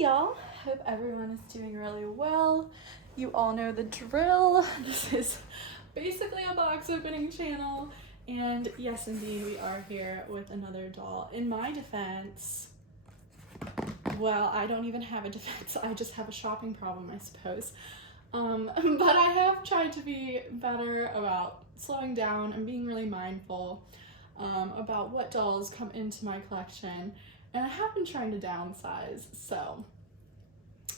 y'all, hope everyone is doing really well. You all know the drill. This is basically a box opening channel, and yes indeed we are here with another doll. In my defense, well, I don't even have a defense, I just have a shopping problem, I suppose. But I have tried to be better about slowing down and being really mindful about what dolls come into my collection, and I have been trying to downsize. So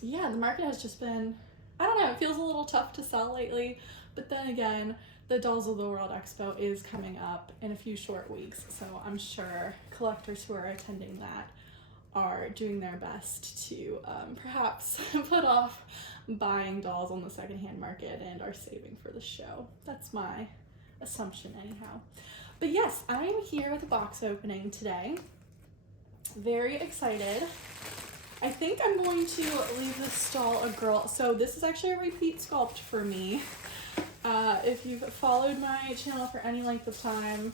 yeah, the market has just been, I don't know, it feels a little tough to sell lately, but then again, the Dolls of the World Expo is coming up in a few short weeks, so I'm sure collectors who are attending that are doing their best to perhaps put off buying dolls on the secondhand market and are saving for the show. That's my assumption anyhow. But yes, I'm here with a box opening today. Very excited. I think I'm going to leave this doll a girl. So this is actually a repeat sculpt for me. If you've followed my channel for any length of time,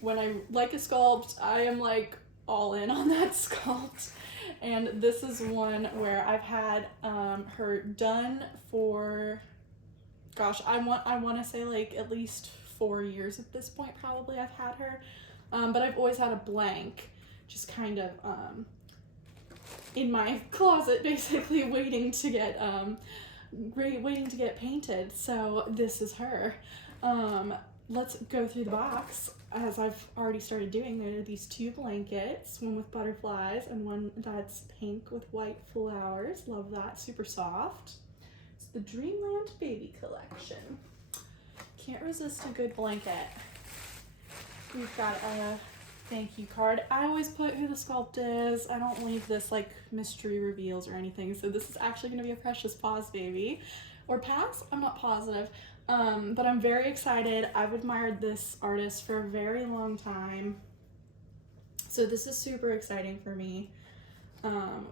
when I like a sculpt, I am like all in on that sculpt. And this is one where I've had her done for, gosh, I want to say like at least 4 years at this point probably I've had her. But I've always had a blank, just kind of in my closet, basically waiting to get painted. So this is her. Let's go through the box. As I've already started doing, there are these two blankets, one with butterflies and one that's pink with white flowers. Love that, super soft. It's the Dreamland Baby Collection. Can't resist a good blanket. We've got a thank you card. I always put who the sculpt is. I don't leave this like mystery reveals or anything. So this is actually going to be a Precious Paws baby. Or Pass? I'm not positive. But I'm very excited. I've admired this artist for a very long time. So this is super exciting for me.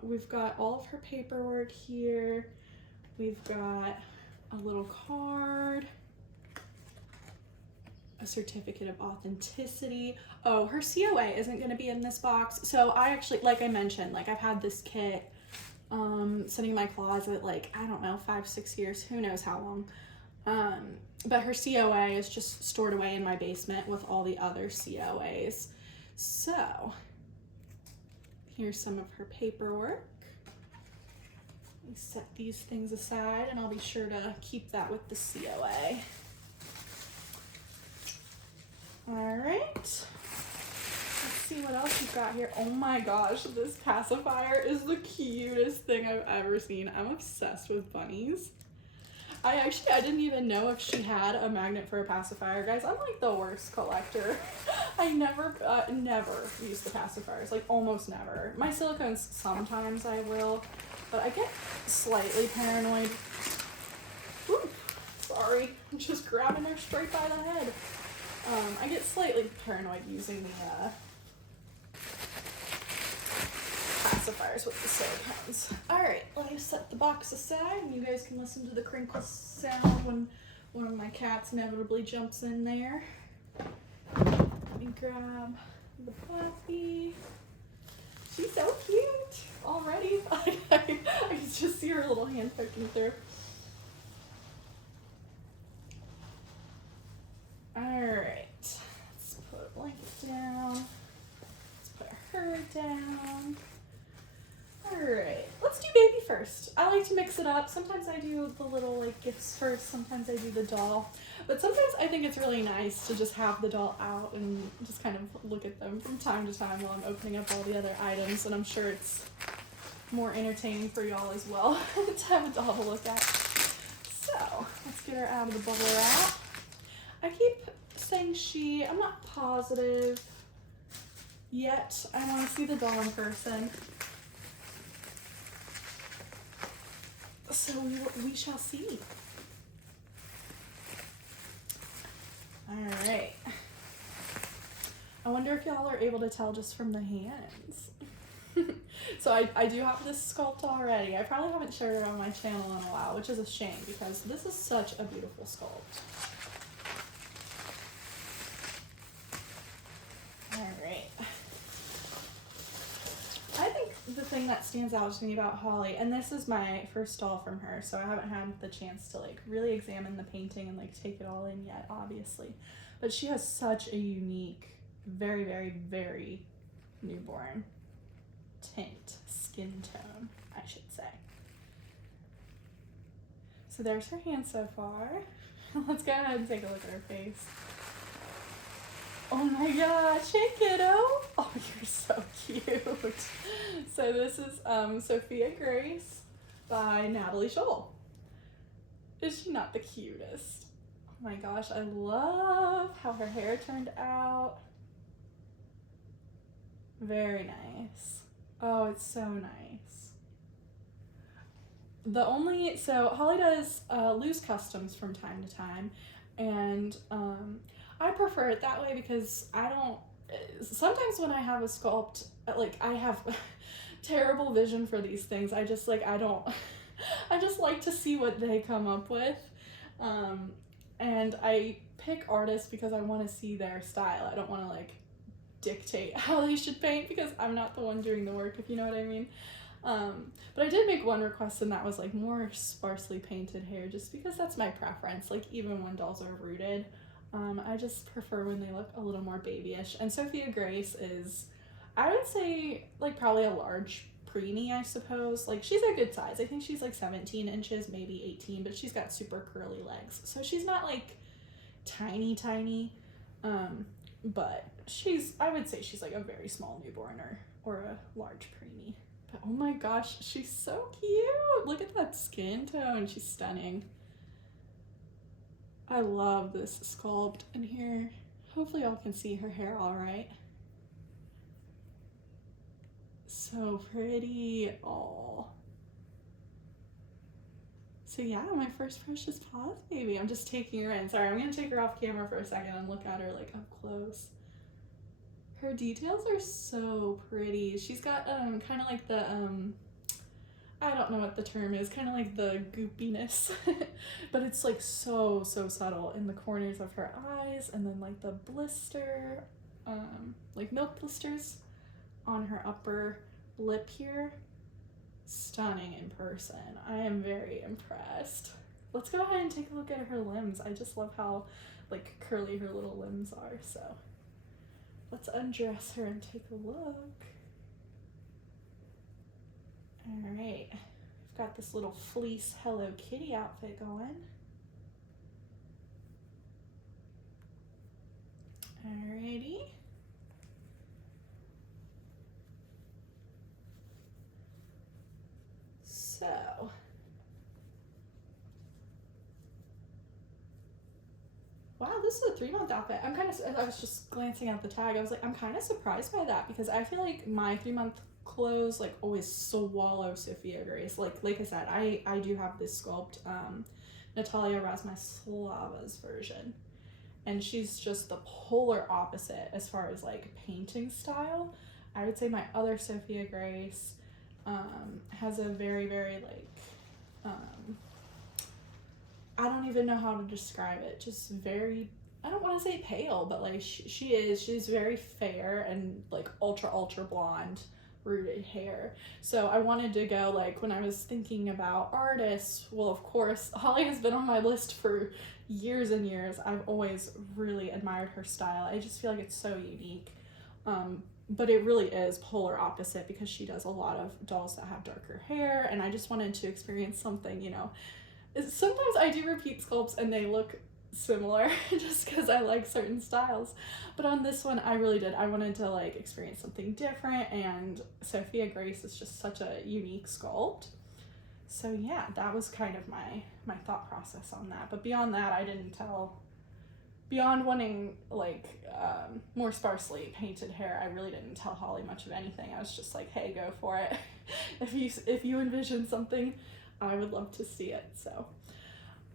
We've got all of her paperwork here. We've got a little card. A certificate of authenticity. Oh, her COA isn't going to be in this box. So I actually, like I mentioned, like I've had this kit sitting in my closet like, I don't know, 5-6 years, who knows how long. But her COA is just stored away in my basement with all the other COAs. So here's some of her paperwork. Let me set these things aside and I'll be sure to keep that with the COA. All right, let's see what else we've got here. Oh my gosh, this pacifier is the cutest thing I've ever seen. I'm obsessed with bunnies. I didn't even know if she had a magnet for a pacifier. Guys, I'm like the worst collector. I never use the pacifiers, like almost never. My silicones, sometimes I will, but I get slightly paranoid. Ooh, sorry, I'm just grabbing her straight by the head. I get slightly paranoid using the pacifiers with the silicones. Alright, let me set the box aside and you guys can listen to the crinkle sound when one of my cats inevitably jumps in there. Let me grab the puppy. She's so cute already. I can just see her little hand poking through. Alright, let's put a blanket down. Let's put her down. Alright, let's do baby first. I like to mix it up. Sometimes I do the little like gifts first, sometimes I do the doll. But sometimes I think it's really nice to just have the doll out and just kind of look at them from time to time while I'm opening up all the other items, and I'm sure it's more entertaining for y'all as well to have a doll to look at. So, let's get her out of the bubble wrap. I keep saying she, I'm not positive yet. I want to see the doll in person. So we shall see. Alright. I wonder if y'all are able to tell just from the hands. So I do have this sculpt already. I probably haven't shared it on my channel in a while, which is a shame because this is such a beautiful sculpt. Alright. I think the thing that stands out to me about Holly, and this is my first doll from her, so I haven't had the chance to like really examine the painting and like take it all in yet, obviously. But she has such a unique, very, very, very newborn tint, skin tone, I should say. So there's her hand so far. Let's go ahead and take a look at her face. Oh my gosh, hey kiddo! Oh, you're so cute. So this is Sophia Grace by Natalie Scholl. Is she not the cutest? Oh my gosh, I love how her hair turned out. Very nice. Oh, it's so nice. So Holly does loose customs from time to time, and I prefer it that way because sometimes when I have a sculpt, like I have terrible vision for these things. I just like to see what they come up with. And I pick artists because I want to see their style. I don't want to like dictate how they should paint because I'm not the one doing the work, if you know what I mean. But I did make one request, and that was like more sparsely painted hair, just because that's my preference. Like even when dolls are rooted, I just prefer when they look a little more babyish. And Sophia Grace is, I would say, like probably a large preemie, I suppose. Like she's a good size. I think she's like 17 inches, maybe 18, but she's got super curly legs. So she's not like tiny, but I would say she's like a very small newborn or a large preemie. But oh my gosh, she's so cute. Look at that skin tone. She's stunning. I love this sculpt in here. Hopefully y'all can see her hair all right. So pretty. Oh. So yeah, my first precious paws baby. I'm just taking her in. Sorry, I'm gonna take her off camera for a second and look at her like up close. Her details are so pretty. She's got kind of like the I don't know what the term is, kind of like the goopiness, but it's like so subtle in the corners of her eyes, and then like the blister, like milk blisters on her upper lip here. Stunning in person. I am very impressed. Let's go ahead and take a look at her limbs. I just love how like curly her little limbs are, so let's undress her and take a look. All right, I've got this little fleece Hello Kitty outfit going. Alrighty. So, wow, this is a 3-month outfit. I was just glancing at the tag. I was like, I'm kind of surprised by that because I feel like my 3-month clothes like always swallow Sophia Grace. Like I said, I do have this sculpt, Natalia Razmaslava's version, and she's just the polar opposite as far as like painting style. I would say my other Sophia Grace has a very like I don't even know how to describe it, just very, I don't want to say pale, but like she's very fair and like ultra blonde rooted hair. So I wanted to go, like when I was thinking about artists, well of course Holly has been on my list for years and years. I've always really admired her style. I just feel like it's so unique, but it really is polar opposite because she does a lot of dolls that have darker hair, and I just wanted to experience something, you know. Sometimes I do repeat sculpts and they look similar just because I like certain styles, but on this one I really did. I wanted to like experience something different, and Sophia Grace is just such a unique sculpt. So yeah, that was kind of my thought process on that. But beyond that, I didn't tell. Beyond wanting like more sparsely painted hair, I really didn't tell Holly much of anything. I was just like, hey, go for it. if you envision something, I would love to see it. So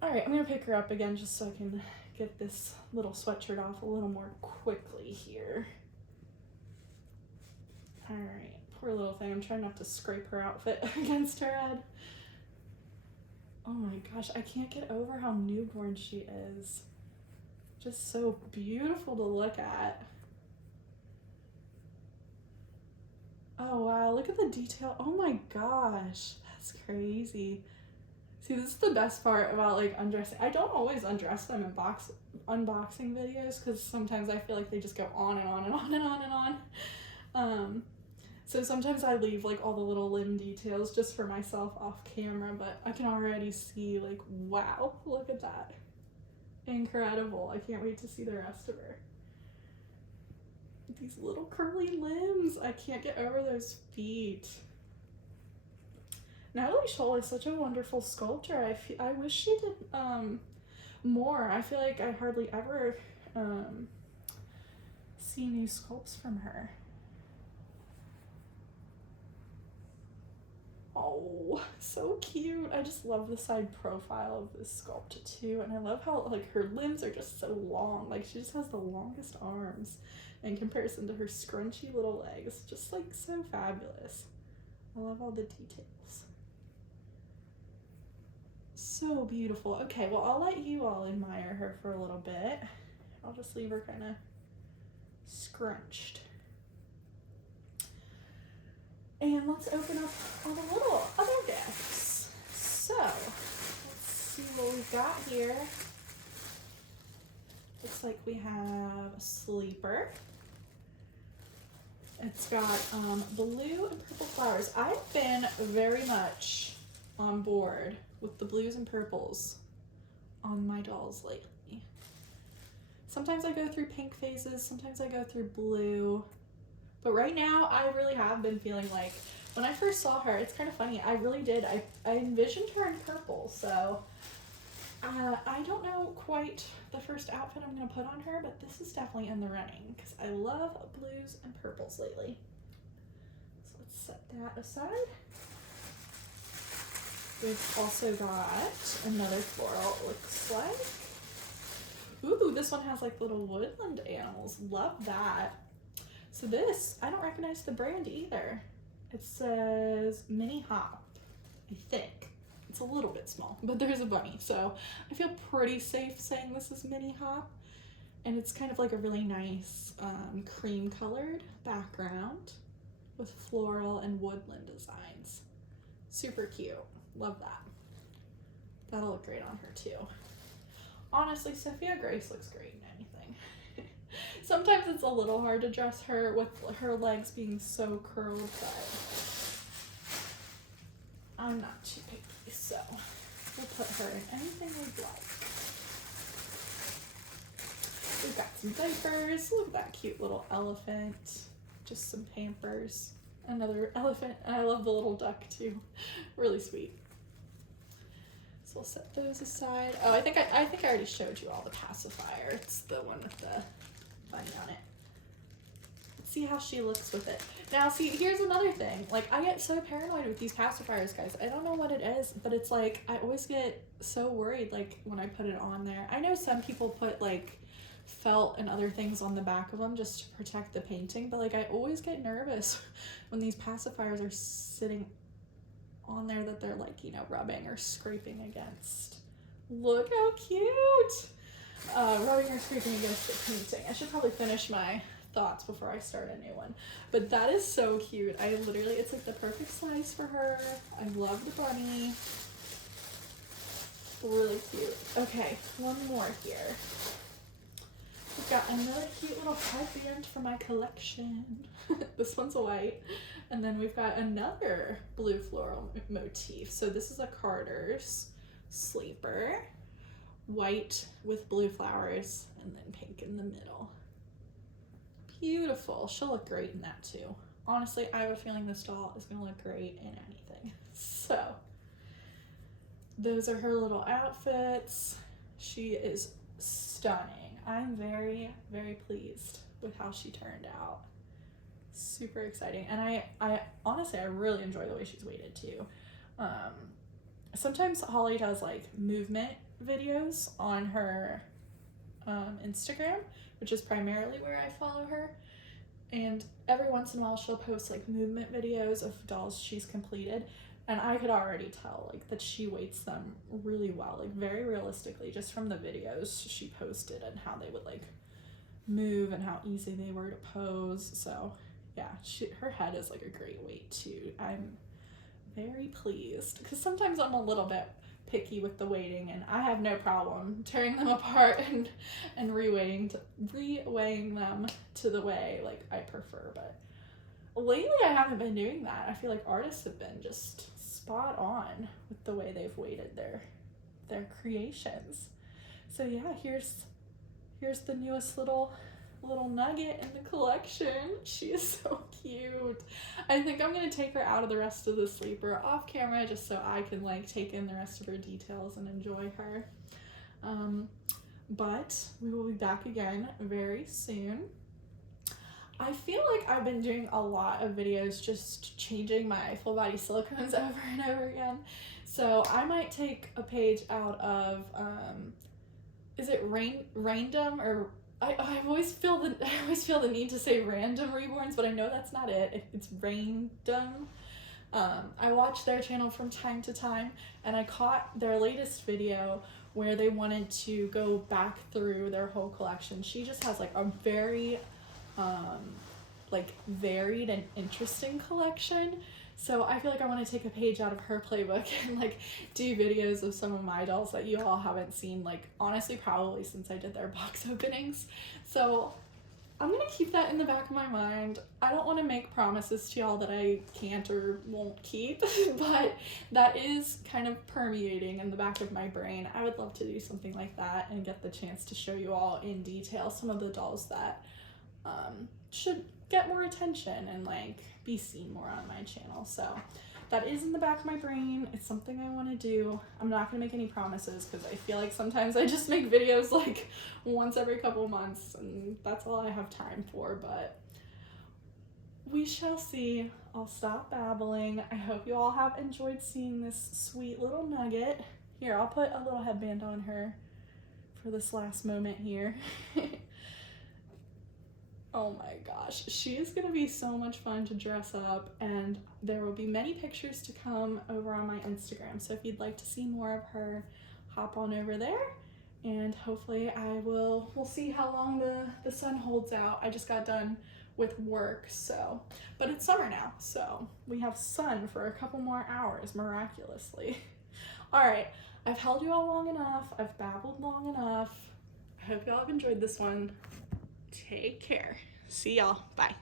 all right, I'm gonna pick her up again just so I can get this little sweatshirt off a little more quickly here. All right, poor little thing. I'm trying not to scrape her outfit against her head. Oh my gosh, I can't get over how newborn she is. Just so beautiful to look at. Oh wow, look at the detail. Oh my gosh, that's crazy. See, this is the best part about like undressing. I don't always undress them in unboxing videos because sometimes I feel like they just go on and on and on and on and on. So sometimes I leave like all the little limb details just for myself off camera, but I can already see like, wow, look at that. Incredible. I can't wait to see the rest of her. These little curly limbs. I can't get over those feet. Natalie Scholl is such a wonderful sculptor. I wish she did more. I feel like I hardly ever see new sculpts from her. Oh, so cute. I just love the side profile of this sculpt too. And I love how like her limbs are just so long. Like she just has the longest arms in comparison to her scrunchy little legs. Just like so fabulous. I love all the details. So beautiful. Okay, well I'll let you all admire her for a little bit. I'll just leave her kind of scrunched. And let's open up all the little other gifts. So, let's see what we've got here. Looks like we have a sleeper. It's got blue and purple flowers. I've been very much on board with the blues and purples on my dolls lately. Sometimes I go through pink phases, sometimes I go through blue. But right now, I really have been feeling like, when I first saw her, it's kind of funny, I really did, I envisioned her in purple, so I don't know quite the first outfit I'm going to put on her, but this is definitely in the running, because I love blues and purples lately. So let's set that aside. We've also got another floral, it looks like. Ooh, this one has like little woodland animals, love that. So this, I don't recognize the brand either. It says Mini Hop, I think. It's a little bit small, but there's a bunny. So I feel pretty safe saying this is Mini Hop. And it's kind of like a really nice cream colored background with floral and woodland designs. Super cute, love that. That'll look great on her too. Honestly, Sophia Grace looks great in anything. Sometimes it's a little hard to dress her with her legs being so curled, but I'm not too picky, so we'll put her in anything we'd like. We've got some diapers. Look at that cute little elephant. Just some Pampers. Another elephant. And I love the little duck too. Really sweet. So we'll set those aside. Oh, I think I already showed you all the pacifier. It's the one with the bunny on it. Let's see how she looks with it. Now, see, here's another thing. Like, I get so paranoid with these pacifiers, guys. I don't know what it is, but it's like, I always get so worried, like, when I put it on there. I know some people put, like, felt and other things on the back of them just to protect the painting, but, like, I always get nervous when these pacifiers are sitting on there that they're, like, you know, rubbing or scraping against. Look how cute! Rubbing or scraping against the painting. I should probably finish my thoughts before I start a new one. But that is so cute. I literally, it's like the perfect size for her. I love the bunny. Really cute. Okay, one more here. We've got another cute little headband for my collection. This one's white. And then we've got another blue floral motif. So this is a Carter's sleeper. White with blue flowers and then pink in the middle. Beautiful. She'll look great in that too. Honestly, I have a feeling this doll is going to look great in anything. So those are her little outfits. She is stunning. I'm very, very pleased with how she turned out. Super exciting. And I honestly, I really enjoy the way she's weighted too. Sometimes Holly does like movement videos on her Instagram, which is primarily where I follow her. And every once in a while she'll post like movement videos of dolls she's completed. And I could already tell like that she weights them really well, like very realistically, just from the videos she posted and how they would like move and how easy they were to pose. So yeah, her head is like a great weight too. I'm very pleased because sometimes I'm a little bit picky with the weighting, and I have no problem tearing them apart and reweighing them to the way like I prefer. But lately I haven't been doing that. I feel like artists have been just spot on with the way they've weighted their creations. So yeah, here's the newest little nugget in the collection. She is so cute. I think I'm gonna take her out of the rest of the sleeper off camera just so I can like take in the rest of her details and enjoy her. But we will be back again very soon. I feel like I've been doing a lot of videos just changing my full body silicones over and over again. So I might take a page out of, is it random, or I always feel the need to say random reborns, but I know that's not it. It's random. I watch their channel from time to time, and I caught their latest video where they wanted to go back through their whole collection. She just has like a very like varied and interesting collection. So I feel like I want to take a page out of her playbook and like do videos of some of my dolls that you all haven't seen, like honestly probably since I did their box openings. So I'm gonna keep that in the back of my mind. I don't want to make promises to y'all that I can't or won't keep, but that is kind of permeating in the back of my brain. I would love to do something like that and get the chance to show you all in detail some of the dolls that should get more attention and like be seen more on my channel. So that is in the back of my brain. It's something I want to do. I'm not gonna make any promises because I feel like sometimes I just make videos like once every couple months and that's all I have time for, but we shall see. I'll stop babbling. I hope you all have enjoyed seeing this sweet little nugget. Here, I'll put a little headband on her for this last moment here. Oh my gosh, she is gonna be so much fun to dress up, and there will be many pictures to come over on my Instagram. So if you'd like to see more of her, hop on over there, and hopefully we'll see how long the sun holds out. I just got done with work, so, but it's summer now, so we have sun for a couple more hours, miraculously. All right, I've held you all long enough. I've babbled long enough. I hope y'all have enjoyed this one. Take care. See y'all. Bye.